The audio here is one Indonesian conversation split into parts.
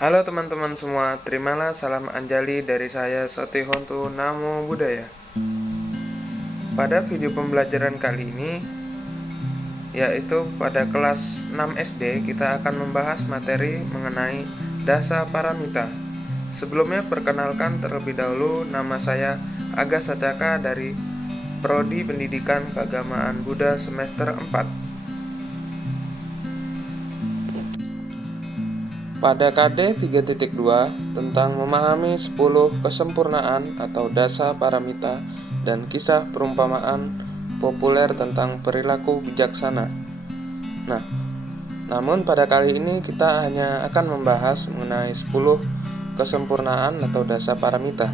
Halo teman-teman semua, terimalah salam Anjali dari saya Sotihontu Namo Buddhaya. Pada video pembelajaran kali ini, yaitu pada kelas 6 SD, kita akan membahas materi mengenai Dasa Paramita. Sebelumnya perkenalkan terlebih dahulu, nama saya Aga Sacaka dari Prodi Pendidikan Keagamaan Buddha semester 4. Pada KD 3.2 tentang memahami 10 kesempurnaan atau dasa paramita dan kisah perumpamaan populer tentang perilaku bijaksana. Namun pada kali ini kita hanya akan membahas mengenai 10 kesempurnaan atau dasa paramita.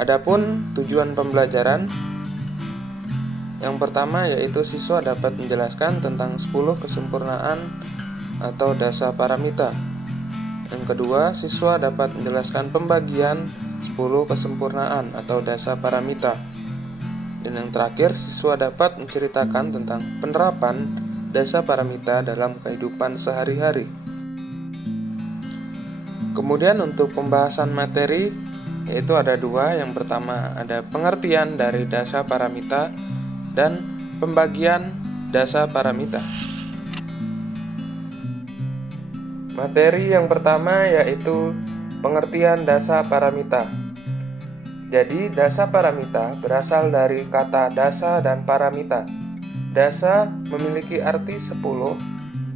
Adapun tujuan pembelajaran yang pertama yaitu siswa dapat menjelaskan tentang 10 kesempurnaan atau dasa paramita. Yang kedua, siswa dapat menjelaskan pembagian 10 kesempurnaan atau dasa paramita. Dan yang terakhir, siswa dapat menceritakan tentang penerapan dasa paramita dalam kehidupan sehari-hari. Kemudian untuk pembahasan materi yaitu ada dua. Yang pertama ada pengertian dari dasa paramita dan pembagian dasa paramita. Materi yang pertama yaitu pengertian dasa paramita. Jadi dasa paramita berasal dari kata dasa dan paramita. Dasa memiliki arti 10,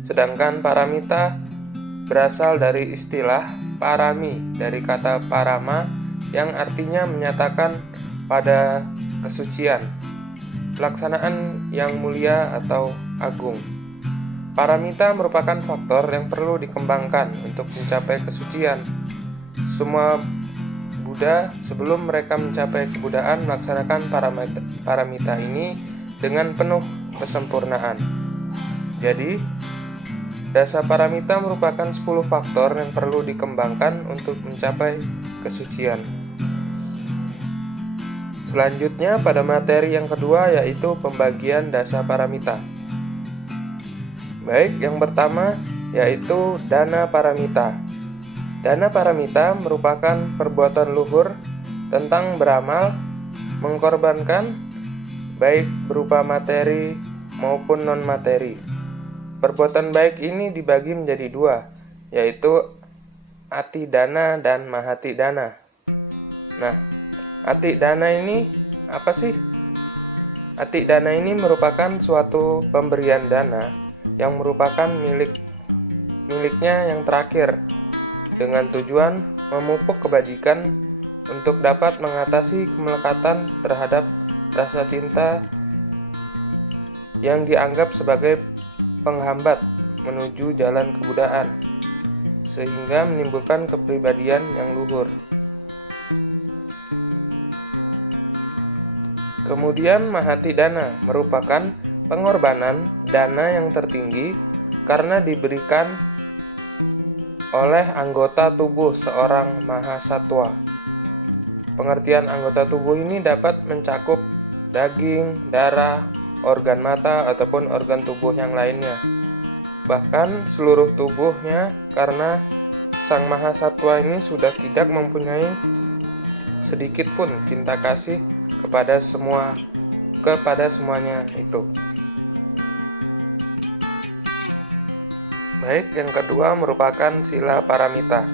sedangkan paramita berasal dari istilah parami dari kata parama yang artinya menyatakan pada kesucian, pelaksanaan yang mulia atau agung. Paramita merupakan faktor yang perlu dikembangkan untuk mencapai kesucian. Semua Buddha sebelum mereka mencapai kebudaan melaksanakan paramita ini dengan penuh kesempurnaan. Jadi, dasa paramita merupakan 10 faktor yang perlu dikembangkan untuk mencapai kesucian. Selanjutnya pada materi yang kedua yaitu pembagian dasa paramita. Baik, yang pertama yaitu dana paramita. Dana paramita merupakan perbuatan luhur tentang beramal, mengkorbankan, baik berupa materi maupun non-materi. Perbuatan baik ini dibagi menjadi dua, yaitu ati dana dan mahati dana. Nah, ati dana ini apa sih? Ati dana ini merupakan suatu pemberian dana yang merupakan miliknya yang terakhir dengan tujuan memupuk kebajikan untuk dapat mengatasi kemelekatan terhadap rasa cinta yang dianggap sebagai penghambat menuju jalan kebudaan sehingga menimbulkan kepribadian yang luhur. Kemudian mahati dana merupakan pengorbanan dana yang tertinggi karena diberikan oleh anggota tubuh seorang mahasatwa. Pengertian anggota tubuh ini dapat mencakup daging, darah, organ mata, ataupun organ tubuh yang lainnya. Bahkan seluruh tubuhnya karena sang mahasatwa ini sudah tidak mempunyai sedikit pun cinta kasih kepada semuanya itu. Baik, yang kedua merupakan sila paramita.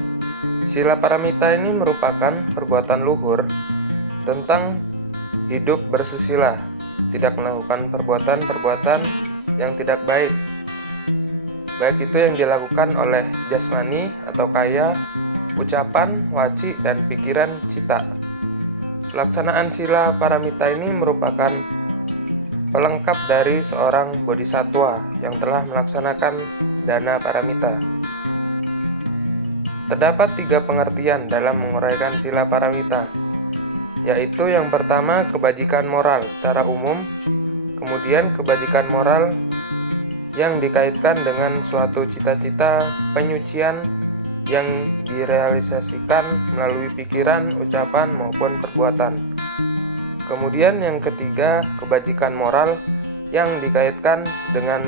Sila paramita ini merupakan perbuatan luhur tentang hidup bersusila, tidak melakukan perbuatan-perbuatan yang tidak baik. Baik itu yang dilakukan oleh jasmani atau kaya, ucapan, waci, dan pikiran cita. Pelaksanaan sila paramita ini merupakan pelengkap dari seorang bodhisatwa yang telah melaksanakan dana paramita. Terdapat 3 pengertian dalam menguraikan sila paramita, yaitu yang pertama kebajikan moral secara umum, kemudian kebajikan moral yang dikaitkan dengan suatu cita-cita penyucian yang direalisasikan melalui pikiran, ucapan, maupun perbuatan. Kemudian yang ketiga, kebajikan moral yang dikaitkan dengan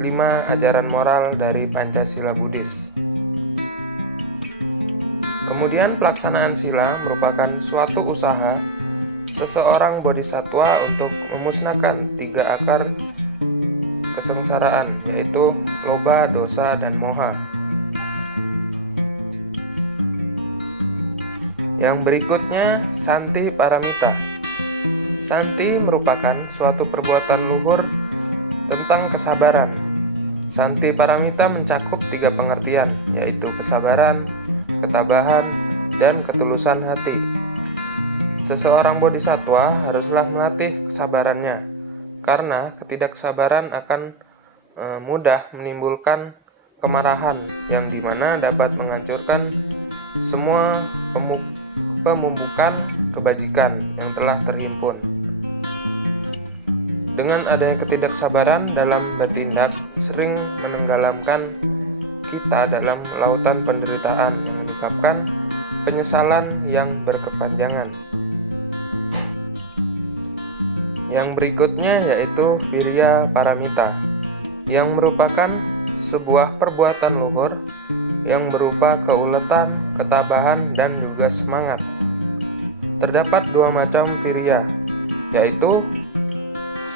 5 ajaran moral dari Pancasila Buddhis. Kemudian pelaksanaan sila merupakan suatu usaha seseorang bodhisattva untuk memusnahkan 3 akar kesengsaraan, yaitu loba, dosa, dan moha. Yang berikutnya, Santi Paramita. Santi merupakan suatu perbuatan luhur tentang kesabaran. Santi Paramita mencakup 3 pengertian, yaitu kesabaran, ketabahan, dan ketulusan hati. Seseorang bodhisattva haruslah melatih kesabarannya, karena ketidaksabaran akan mudah menimbulkan kemarahan yang dimana dapat menghancurkan semua pemumpukan kebajikan yang telah terhimpun. Dengan adanya ketidaksabaran dalam bertindak sering menenggelamkan kita dalam lautan penderitaan yang menyebabkan penyesalan yang berkepanjangan. Yang berikutnya yaitu Virya Paramita, yang merupakan sebuah perbuatan luhur yang berupa keuletan, ketabahan, dan juga semangat. Terdapat 2 macam virya, yaitu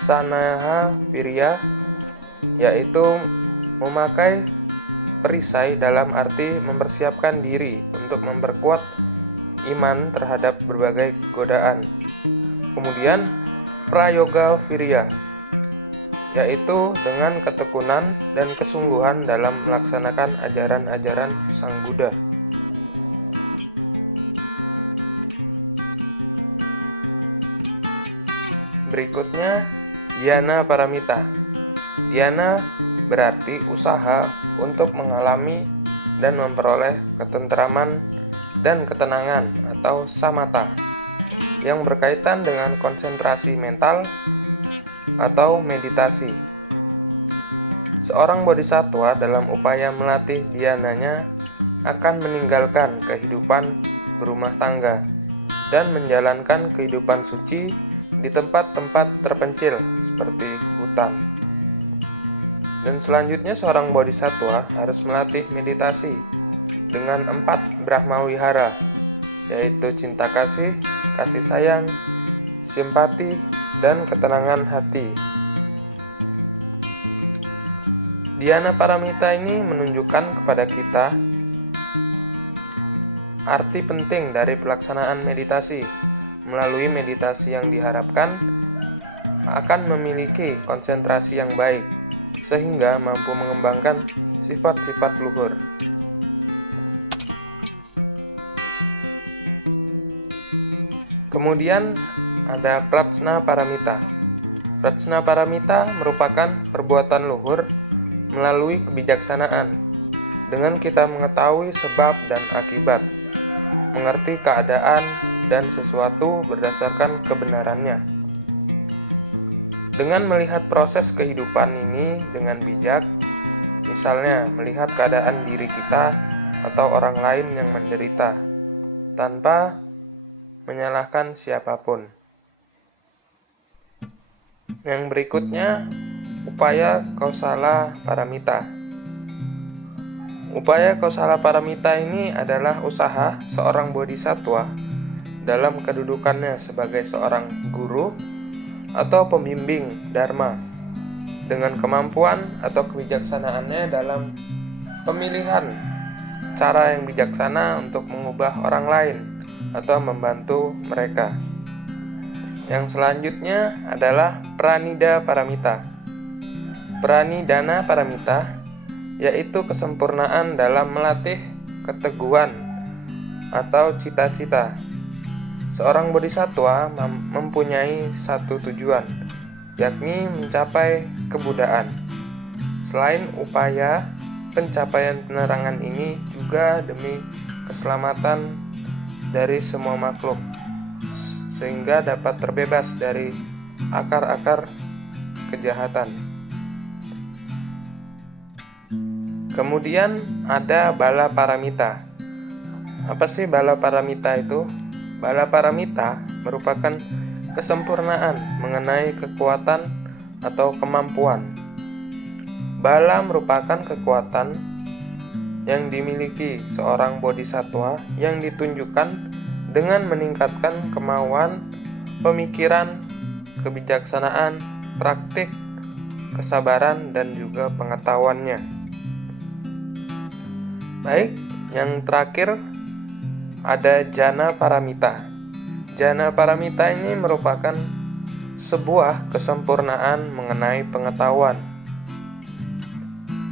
Sanaha Virya, yaitu memakai perisai dalam arti mempersiapkan diri untuk memperkuat iman terhadap berbagai godaan. Kemudian Prayoga Virya, yaitu dengan ketekunan dan kesungguhan dalam melaksanakan ajaran-ajaran Sang Buddha. Berikutnya, Dhyana Paramita. Dhyana berarti usaha untuk mengalami dan memperoleh ketentraman dan ketenangan atau samatha yang berkaitan dengan konsentrasi mental atau meditasi. Seorang bodhisattva dalam upaya melatih dhyananya akan meninggalkan kehidupan berumah tangga dan menjalankan kehidupan suci di tempat-tempat terpencil seperti hutan. Dan selanjutnya seorang bodhisattva harus melatih meditasi dengan 4 Brahmawihara, yaitu cinta kasih, kasih sayang, simpati, dan ketenangan hati. Dhyana Paramita ini menunjukkan kepada kita arti penting dari pelaksanaan meditasi. Melalui meditasi yang diharapkan akan memiliki konsentrasi yang baik, sehingga mampu mengembangkan sifat-sifat luhur. Kemudian ada Prajna Paramita. Prajna Paramita merupakan perbuatan luhur melalui kebijaksanaan, dengan kita mengetahui sebab dan akibat, mengerti keadaan dan sesuatu berdasarkan kebenarannya. Dengan melihat proses kehidupan ini dengan bijak, misalnya melihat keadaan diri kita atau orang lain yang menderita, tanpa menyalahkan siapapun. Yang berikutnya, upaya Kausala Paramita. Upaya Kausala Paramita ini adalah usaha seorang bodhisattva dalam kedudukannya sebagai seorang guru atau pembimbing dharma, dengan kemampuan atau kebijaksanaannya dalam pemilihan cara yang bijaksana untuk mengubah orang lain atau membantu mereka. Yang selanjutnya adalah Pranida Paramita. Pranidana Paramita yaitu kesempurnaan dalam melatih keteguhan atau cita-cita. Seorang bodhisattva mempunyai satu tujuan, yakni mencapai kebudaan. Selain upaya pencapaian penerangan ini juga demi keselamatan dari semua makhluk, sehingga dapat terbebas dari akar-akar kejahatan. Kemudian ada Bala Paramita. Apa sih Bala Paramita itu? Bala Paramita merupakan kesempurnaan mengenai kekuatan atau kemampuan. Bala merupakan kekuatan yang dimiliki seorang bodhisatwa yang ditunjukkan dengan meningkatkan kemauan, pemikiran, kebijaksanaan, praktik, kesabaran, dan juga pengetahuannya. Baik, yang terakhir ada jana paramita. Jana paramita ini merupakan sebuah kesempurnaan mengenai pengetahuan.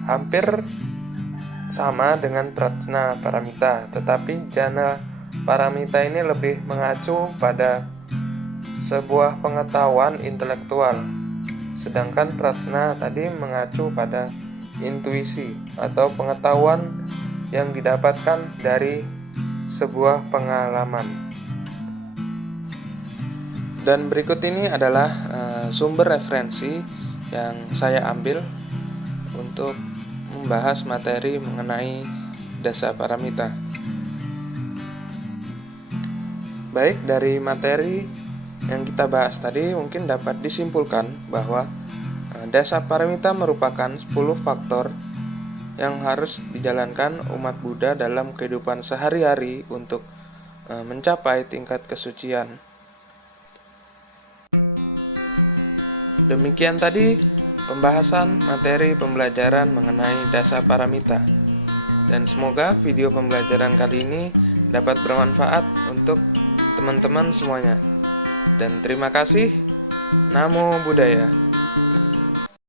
Hampir sama dengan prajna paramita, tetapi jana paramita ini lebih mengacu pada sebuah pengetahuan intelektual, sedangkan prajna tadi mengacu pada intuisi atau pengetahuan yang didapatkan dari sebuah pengalaman. Dan berikut ini adalah sumber referensi yang saya ambil untuk membahas materi mengenai dasa paramita. Baik, dari materi yang kita bahas tadi mungkin dapat disimpulkan bahwa dasa paramita merupakan 10 faktor yang harus dijalankan umat Buddha dalam kehidupan sehari-hari untuk mencapai tingkat kesucian. Demikian tadi pembahasan materi pembelajaran mengenai dasa paramita. Dan semoga video pembelajaran kali ini dapat bermanfaat untuk teman-teman semuanya. Dan terima kasih. Namo Buddhaya.